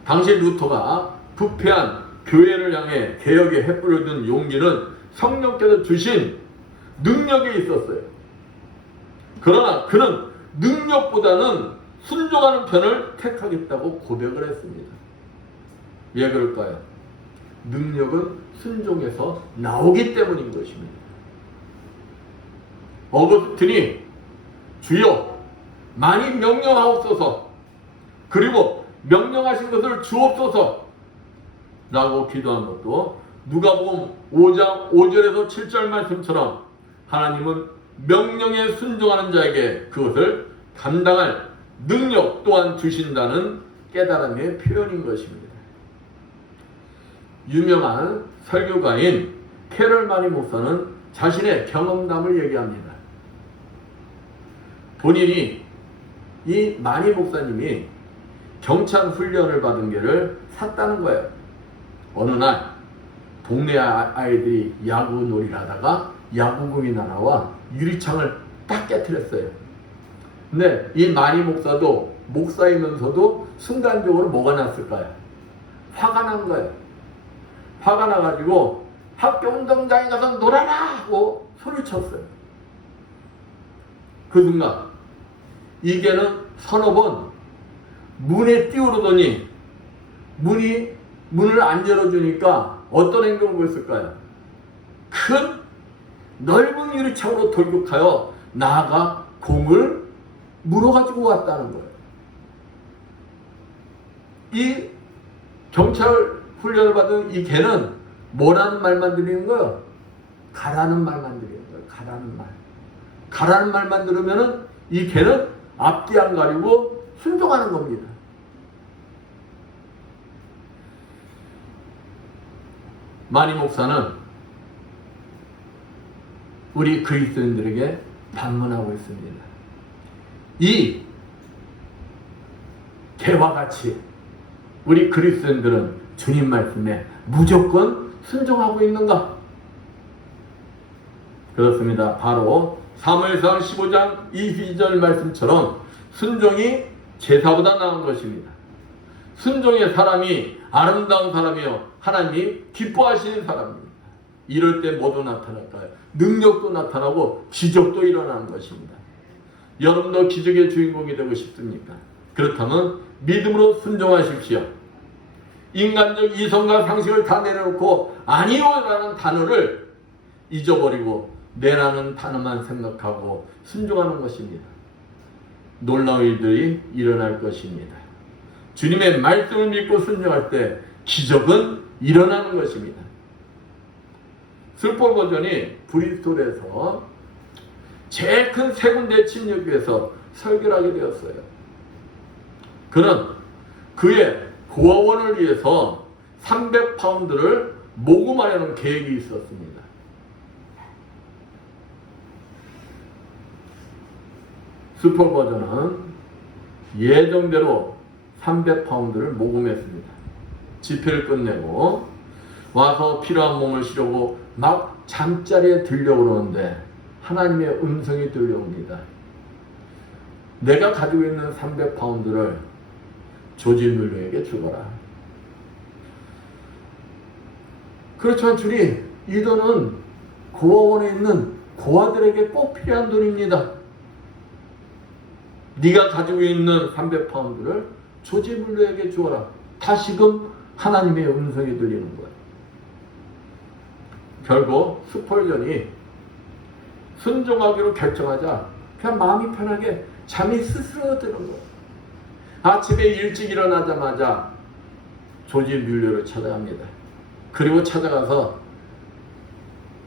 당시 루터가 부패한 교회를 향해 개혁의 횃불을 든 용기는 성령께서 주신 능력에 있었어요. 그러나 그는 능력보다는 순종하는 편을 택하겠다고 고백을 했습니다. 왜 그럴까요? 능력은 순종에서 나오기 때문인 것입니다. 어거스틴이 주여 많이 명령하옵소서 그리고 명령하신 것을 주옵소서 라고 기도한 것도 누가복음 5장 5절에서 7절 말씀처럼 하나님은 명령에 순종하는 자에게 그것을 감당할 능력 또한 주신다는 깨달음의 표현인 것입니다. 유명한 설교가인 캐럴 마니 목사는 자신의 경험담을 얘기합니다. 본인이 이 마니 목사님이 경찰 훈련을 받은 게를 샀다는 거예요. 어느 날 동네 아이들이 야구 놀이를 하다가 야구공이 날아와 유리창을 딱 깨트렸어요. 근데 이 마니 목사도 목사이면서도 순간적으로 뭐가 났을까요? 화가 난 거예요. 화가 나가지고 학교 운동장에 가서 놀아라 하고 소리를 쳤어요. 그 순간 이게는 서너 번 문에 뛰어오르더니 문을 안 열어주니까 어떤 행동을 보였을까요? 큰 넓은 유리창으로 돌격하여 나아가 공을 물어가지고 왔다는 거예요. 이 경찰 훈련을 받은 이 개는 뭐라는 말만 들리는 거예요? 가라는 말만 들리는 거예요. 가라는 말. 가라는 말만 들으면은 이 개는 앞뒤 안 가리고 순종하는 겁니다. 마니 목사는 우리 그리스도인들에게 반문하고 있습니다. 이 개와 같이 우리 그리스도인들은 주님 말씀에 무조건 순종하고 있는가? 그렇습니다. 바로 사무엘상 15장 22절 말씀처럼 순종이 제사보다 나은 것입니다. 순종의 사람이 아름다운 사람이요 하나님이 기뻐하시는 사람입니다. 이럴 때 뭐도 나타날까요? 능력도 나타나고 기적도 일어나는 것입니다. 여러분도 기적의 주인공이 되고 싶습니까? 그렇다면 믿음으로 순종하십시오. 인간적 이성과 상식을 다 내려놓고 아니요라는 단어를 잊어버리고 내라는 단어만 생각하고 순종하는 것입니다. 놀라운 일들이 일어날 것입니다. 주님의 말씀을 믿고 순종할 때 기적은 일어나는 것입니다. 슬폴 버전이 브리스톨에서 제일 큰 세 군데 침략교에서 설교를 하게 되었어요. 그는 그의 고아원을 위해서 300파운드를 모금하려는 계획이 있었습니다. 슈퍼 버전은 예정대로 300파운드를 모금했습니다. 집회를 끝내고 와서 필요한 몸을 쉬려고 막 잠자리에 들려고 그러는데 하나님의 음성이 들려옵니다. 내가 가지고 있는 300파운드를 조지 뮬러에게 주거라. 그렇지만 주님, 이 돈은 고아원에 있는 고아들에게 꼭 필요한 돈입니다. 네가 가지고 있는 300파운드를 조지 뮬러에게 주어라. 다시금 하나님의 음성이 들리는 거예요. 결국 스펄전이 순종하기로 결정하자 그냥 마음이 편하게 잠이 스스로 드는 거예요. 아침에 일찍 일어나자마자 조지 뮬러를 찾아갑니다. 그리고 찾아가서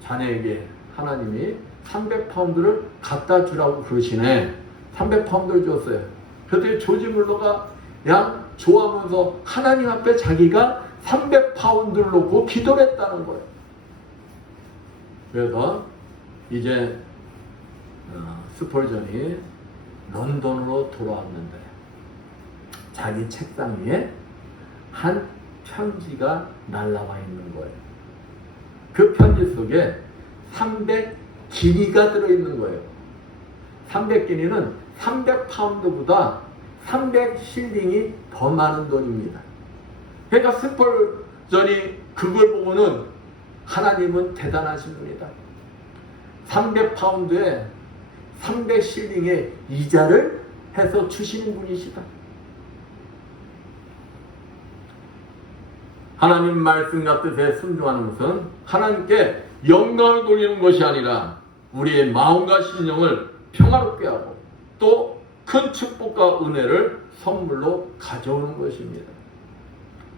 자네에게 하나님이 300파운드를 갖다 주라고 그러시네. 300파운드를 줬어요. 그때 조지 뮬러가 양 좋아하면서 하나님 앞에 자기가 300파운드를 놓고 기도를 했다는 거예요. 그래서 이제 스펄전이 런던으로 돌아왔는데 자기 책상 위에 한 편지가 날라와 있는 거예요. 그 편지 속에 300기니가 들어있는 거예요. 300기니는 300파운드보다 300실링이 더 많은 돈입니다. 그러니까 스펄전이 그걸 보고는 하나님은 대단하신 분이다. 300파운드에 300실링의 이자를 해서 주시는 분이시다. 하나님 말씀 같듯에 순종하는 것은 하나님께 영광을 돌리는 것이 아니라 우리의 마음과 심령을 평화롭게 하고 또 큰 축복과 은혜를 선물로 가져오는 것입니다.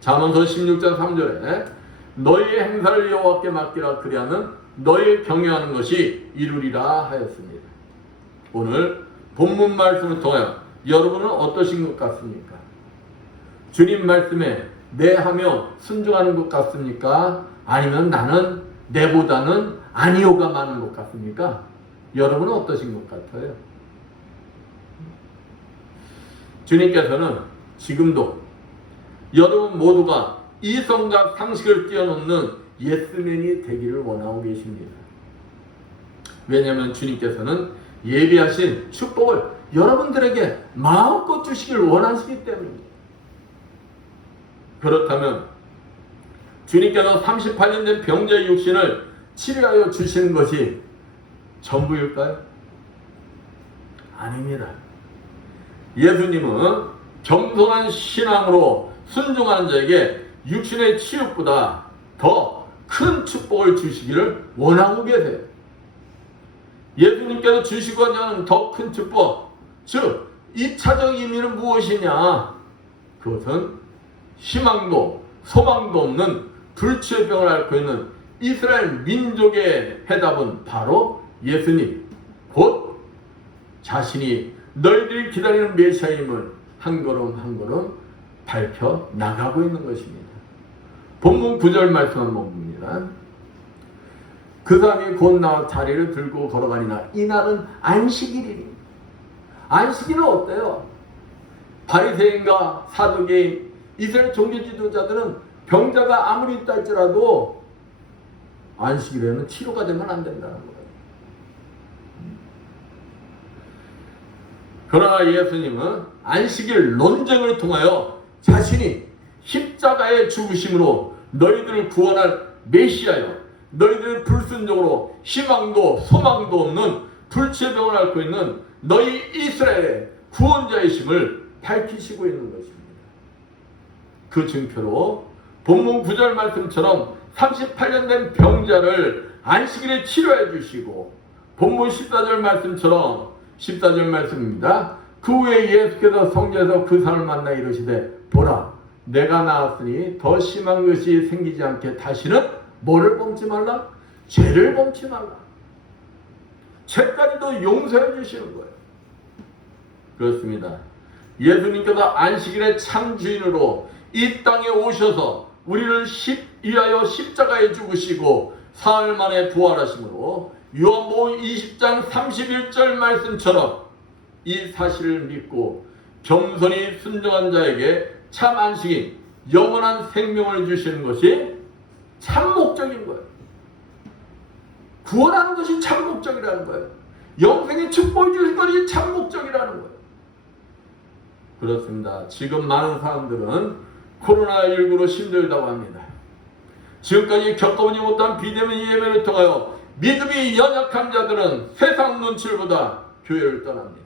잠언서 16장 3절에 너희의 행사를 여호와께 맡기라 그리하면 너희 경외하는 것이 이루리라 하였습니다. 오늘 본문 말씀을 통하여 여러분은 어떠신 것 같습니까? 주님 말씀에 내하며 순종하는 것 같습니까? 아니면 나는 내보다는 아니오가 많은 것 같습니까? 여러분은 어떠신 것 같아요? 주님께서는 지금도 여러분 모두가 이성과 상식을 뛰어넘는 예스맨이 되기를 원하고 계십니다. 왜냐하면 주님께서는 예비하신 축복을 여러분들에게 마음껏 주시길 원하시기 때문입니다. 그렇다면 주님께서 38년 된 병자의 육신을 치료하여 주시는 것이 전부일까요? 아닙니다. 예수님은 겸손한 신앙으로 순종하는 자에게 육신의 치유보다 더 큰 축복을 주시기를 원하고 계세요. 예수님께서 주시고자 하는 더 큰 축복, 즉 2차적 의미는 무엇이냐? 그것은 희망도 소망도 없는 불치의 병을 앓고 있는 이스라엘 민족의 해답은 바로 예수님, 곧 자신이 너희들이 기다리는 메시아임을 한 걸음 한 걸음 밝혀 나가고 있는 것입니다. 본문 9절 말씀 한번 봅니다. 그 사람이 곧 나와 다리를 들고 걸어가니라. 이날은 안식일이니. 안식일은 어때요? 바리새인과 사두개인, 이스라엘 종교 지도자들은 병자가 아무리 있다 할지라도 안식일에는 치료가 되면 안 된다는 거예요. 그러나 예수님은 안식일 논쟁을 통하여 자신이 십자가의 죽으심으로 너희들을 구원할 메시아여, 너희들 불순종으로 희망도 소망도 없는 불치의 병을 앓고 있는 너희 이스라엘의 구원자이심을 밝히시고 있는 것입니다. 그 증표로 본문 9절 말씀처럼 38년 된 병자를 안식일에 치료해 주시고, 본문 14절 말씀처럼 14절 말씀입니다. 그 후에 예수께서 성전에서 그 사람을 만나 이르시되 보라, 내가 나았으니 더 심한 것이 생기지 않게 다시는 뭐를 범치 말라? 죄를 범치 말라. 죄까지도 용서해 주시는 거예요. 그렇습니다. 예수님께서 안식일의 참 주인으로 이 땅에 오셔서 우리를 위하여 십자가에 죽으시고 사흘 만에 부활하심으로 요한복음 20장 31절 말씀처럼 이 사실을 믿고 겸손히 순종한 자에게 참 안식인 영원한 생명을 주시는 것이 참 목적인 거예요. 구원하는 것이 참 목적이라는 거예요. 영생의 축복을 주신 것이 참 목적이라는 거예요. 그렇습니다. 지금 많은 사람들은 코로나19로 힘들다고 합니다. 지금까지 겪어보지 못한 비대면 예배를 통하여 믿음이 연약한 자들은 세상 눈치를 보다 교회를 떠납니다.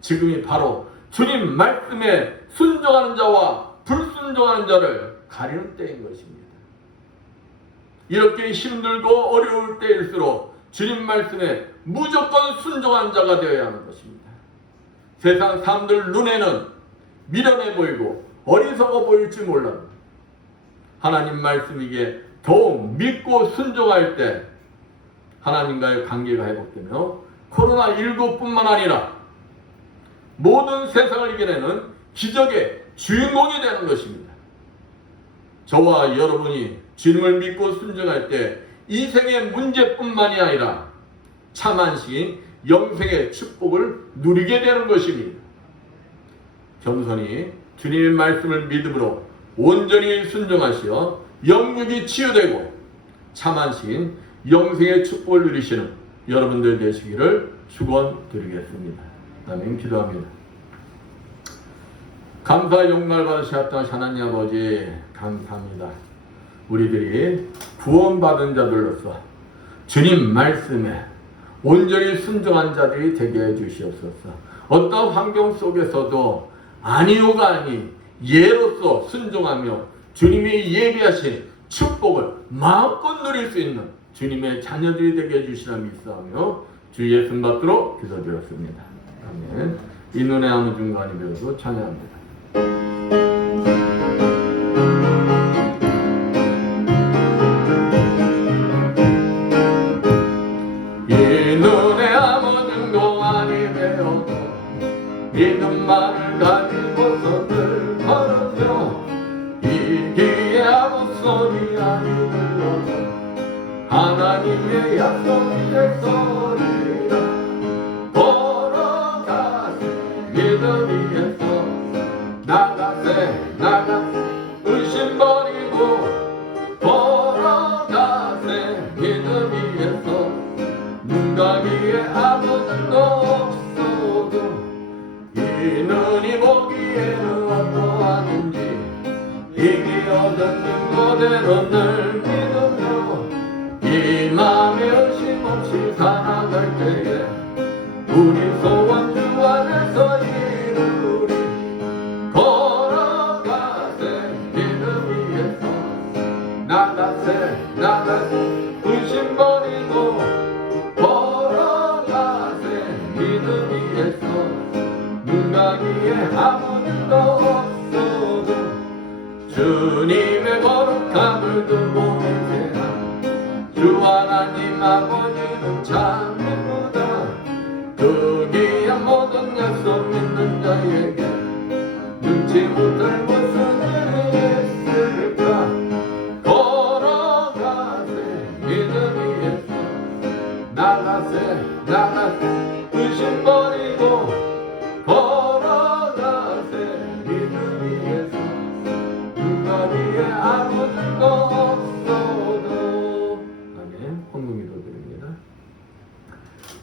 지금이 바로 주님 말씀에 순종하는 자와 불순종하는 자를 가리는 때인 것입니다. 이렇게 힘들고 어려울 때일수록 주님 말씀에 무조건 순종한 자가 되어야 하는 것입니다. 세상 사람들 눈에는 미련해 보이고 어리석어 보일지 몰라도 하나님 말씀이기에 더욱 믿고 순종할 때 하나님과의 관계가 회복되며 코로나19뿐만 아니라 모든 세상을 이겨내는 기적의 주인공이 되는 것입니다. 저와 여러분이 주님을 믿고 순종할 때 이 생의 문제뿐만이 아니라 참 안식인 영생의 축복을 누리게 되는 것입니다. 겸손히 주님의 말씀을 믿음으로 온전히 순종하시어 영육이 치유되고 참 안식인 영생의 축복을 누리시는 여러분들 되시기를 축원드리겠습니다. 아멘. 기도합니다. 감사 용날 받으셨던 하나님 아버지 감사합니다. 우리들이 구원받은 자들로서 주님 말씀에 온전히 순종한 자들이 되게 해주시옵소서. 어떤 환경 속에서도 아니오가 아니 예로서 순종하며 주님이 예비하신 축복을 마음껏 누릴 수 있는 주님의 자녀들이 되게 해주시라 믿사오며 주 예수 받도록 기도드렸습니다. 아멘. 이 눈에 아무 중간이 되어서 찬양합니다. 이 눈에 아무 중간이 되어도 믿음만을 가지고서 늘 걸으며 이 귀에 아무 소리 아니 들려도 하나님의 약속이 될 소리라 걸어가세 믿음 위에서 나가세 의심 버리고 걸어가세 믿음 위에서 눈 가기에 아무 뜻도 없어도 이 눈이 보기에는 어떠하는지 이미 얻은 그대로 늘 믿으며 이 맘에 의심 없이 살아갈 때에 우리 소원 주 안에서 이루리 걸어가세 믿음 위에서 나가세 의심 버리고 걸어가세 믿음 위에서 눈 가기에 아무 일도 없어도 주님의 거룩함을 두고 맹세한 주 하나님 아버지는 참되도다. 그 귀한 모든 약속 믿는 자에게 능치 못할 것은 있을까. 걸어가세 믿음 위에서 나가세 의심 버리고 걸어가세 믿음 위에서 누가 위에 아무것도 없어도. 아멘. 헌금기도 드립니다.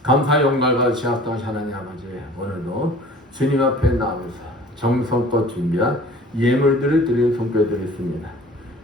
감사 영광 받으시 합당하신 하나님 아버지, 오늘도 주님 앞에 나오면서 정성껏 준비한 예물들을 드리는 손길을 드렸습니다.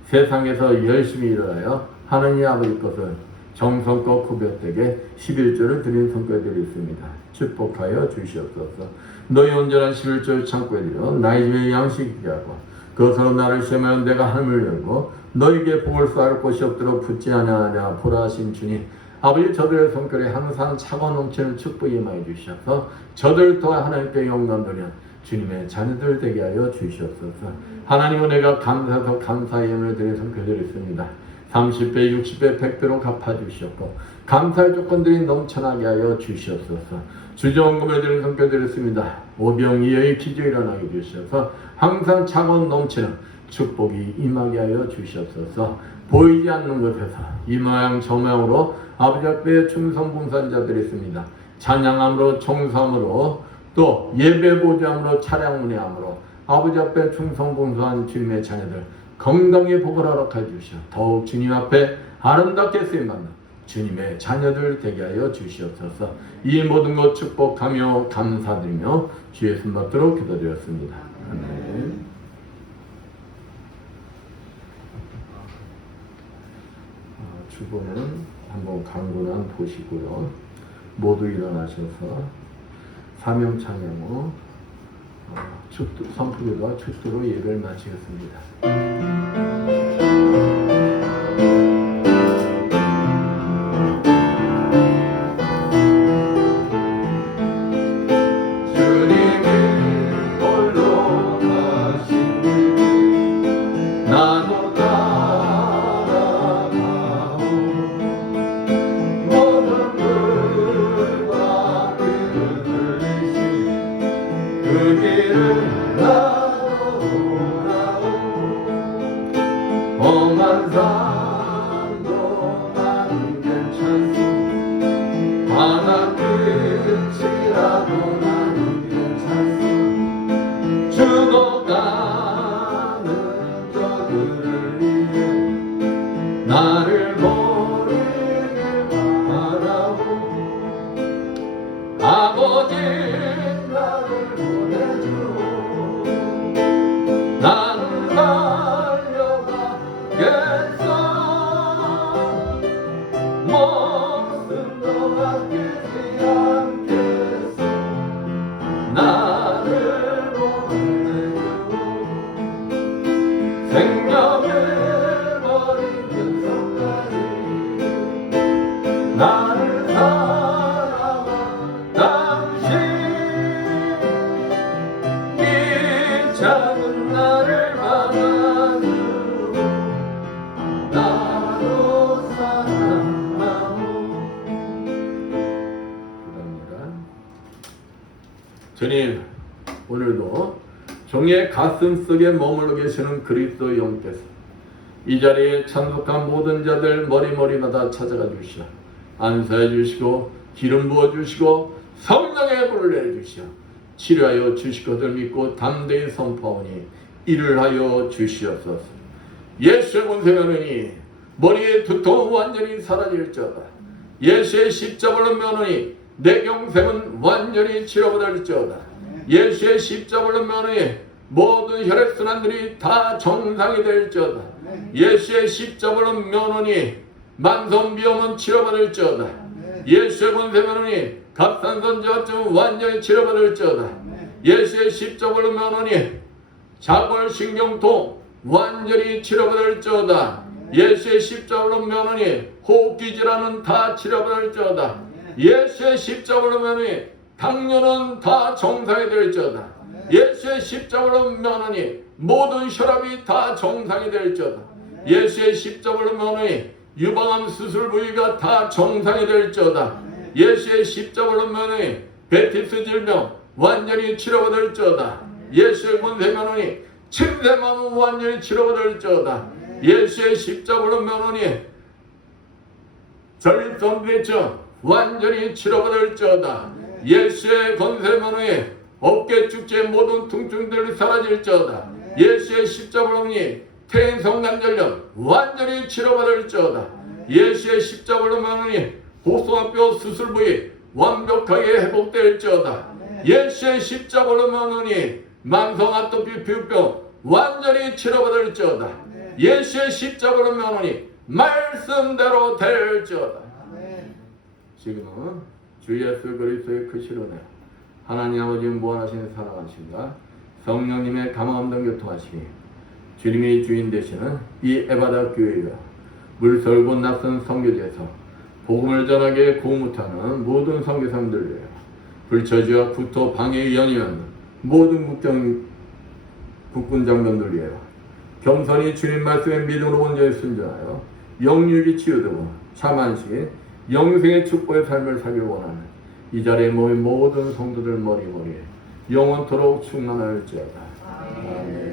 세상에서 열심히 일어나여 하나님 아버지 것을 정성껏 구별되게 11조를 드리는 손길을 드렸습니다. 축복하여 주시옵소서. 너희 온전한 11조를 창고에 들여 나의 집에 양식이게 하고 그것으로 나를 시험하여 내가 하늘을 열고 너에게 복을 쌓을 곳이 없도록 붙지 아니하냐. 보라 하신 주님 아버지, 저들의 손길에 항상 차고 넘치는 축복이 임하여 주시옵소서. 저들 또한 하나님께 영광 돌려 주님의 자녀들 되게 하여 주시옵소서. 하나님은 내가 감사해서 감사의 예물을 드리는 손길을 드렸습니다. 30배, 60배, 100배로 갚아주시옵고 감사의 조건들이 넘쳐나게 하여 주시옵소서. 주정금을 드리는 손길을 드렸습니다. 오병이어의 기조 일어나게 주시옵소서. 항상 차고 넘치는 축복이 임하게 하여 주시옵소서. 보이지 않는 곳에서 이 모양 저 모양으로 아버지 앞에 충성봉사자들이 있습니다. 찬양함으로 청소함으로 또 예배 보좌함으로 차량 운행함으로 아버지 앞에 충성봉사한 주님의 자녀들 건강의 복을 허락해 주시오. 더욱 주님 앞에 아름답게 쓰임받는 주님의 자녀들 되게 하여 주시옵소서. 이 모든 것 축복하며 감사드리며 주의 손 받도록 기도드렸습니다. 아멘. 주보는 한번 강구난 보시고요. 모두 일어나셔서 사명 찬양 후 선포기도와 축도로 예배를 마치겠습니다. 그 길을 나오라오. 험한 산도 나는 괜찮소. 바다 끝이라도 나는 괜찮소. 죽어가는 저들을 위해 나를 버리길 바라오. 아버지 나는 달려가겠어. 목숨도 아끼지 않겠어. 나를 보내줘. 생명을 버리면서까지 나를 사랑한 당신 이 작은 나를 받아줘. 나로 사랑하오. 감사합니다. 주님, 오늘도 종의 가슴 속에 머물러 계시는 그리스도 영께서 이 자리에 참석한 모든 자들 머리마다 찾아가 주시오. 안수해 주시고 기름 부어 주시고 성령의 불을 내려 주시오. 치료하여 주실 것을 믿고 담대히 선포하오니 이를 하여 주시옵소서. 예수의 권세면허니 머리의 두통은 완전히 사라질지어다. 예수의 십자벌로 면허니 내 경색은 완전히 치료받을지어다. 예수의 십자벌로 면허니 모든 혈액순환들이 다 정상이 될지어다. 예수의 십자벌로 면허니 만성비염은 치료받을지어다. 예수의 권세면허니 갑상선저하증은 완전히 치료받을지어다. 예수의 십자벌로 면허니 자골신경통 완전히 치료받을지어다. 예수의 십자벌로 면허니 호흡기 질환은 다 치료받을지어다. 예수의 십자벌로 면허니 당뇨는 다 정상이 될지어다. 예수의 십자벌로 면허니 모든 혈압이 다 정상이 될지어다. 예수의 십자가로 면허니 유방암 수술 부위가 다 정상이 될지어다. 예수의 십자가로 면허니 베티스 질병 완전히 치료받을지어다. 예수의 권세 면허니 침샘암은 완전히 치료받을지어다. 예수의 십자가로 면허니 전립선 대증 완전히 치료받을지어다. 예수의 권세 면허니 어깨 축제 모든 통증들이 사라질지어다. 예수의 십자가로 면허니 태인 성관절염 완전히 치료받을지어다. 예수의 십자가로 면허니 복숭아뼈 수술 부위 완벽하게 회복될지어다. 예수의 십자가로 면허니 만성 아토피 피부병 완전히 치료받을지어다. 예수의 십자가로 면허니 말씀대로 될지어다. 지금은 주 예수 그리스도의 크신 은혜, 하나님 아버지 무한하신 사랑하신가 성령님의 감화음동 교통하시니 주님이 주인 되시는 이 에바다 교회가 물설고 낯선 선교지에서 복음을 전하게 공무타는 모든 선교사님들 위해 불처지와 구토 방해의 연이은 모든 국군 장병들 위해 겸손히 주님 말씀에 믿음으로 온전히 순종하여 영육이 치유되고 참안식인 영생의 축복의 삶을 살기 원하는 이 자리에 모인 모든 성도들 머리머리에 영원토록 충만할지어다. 아멘.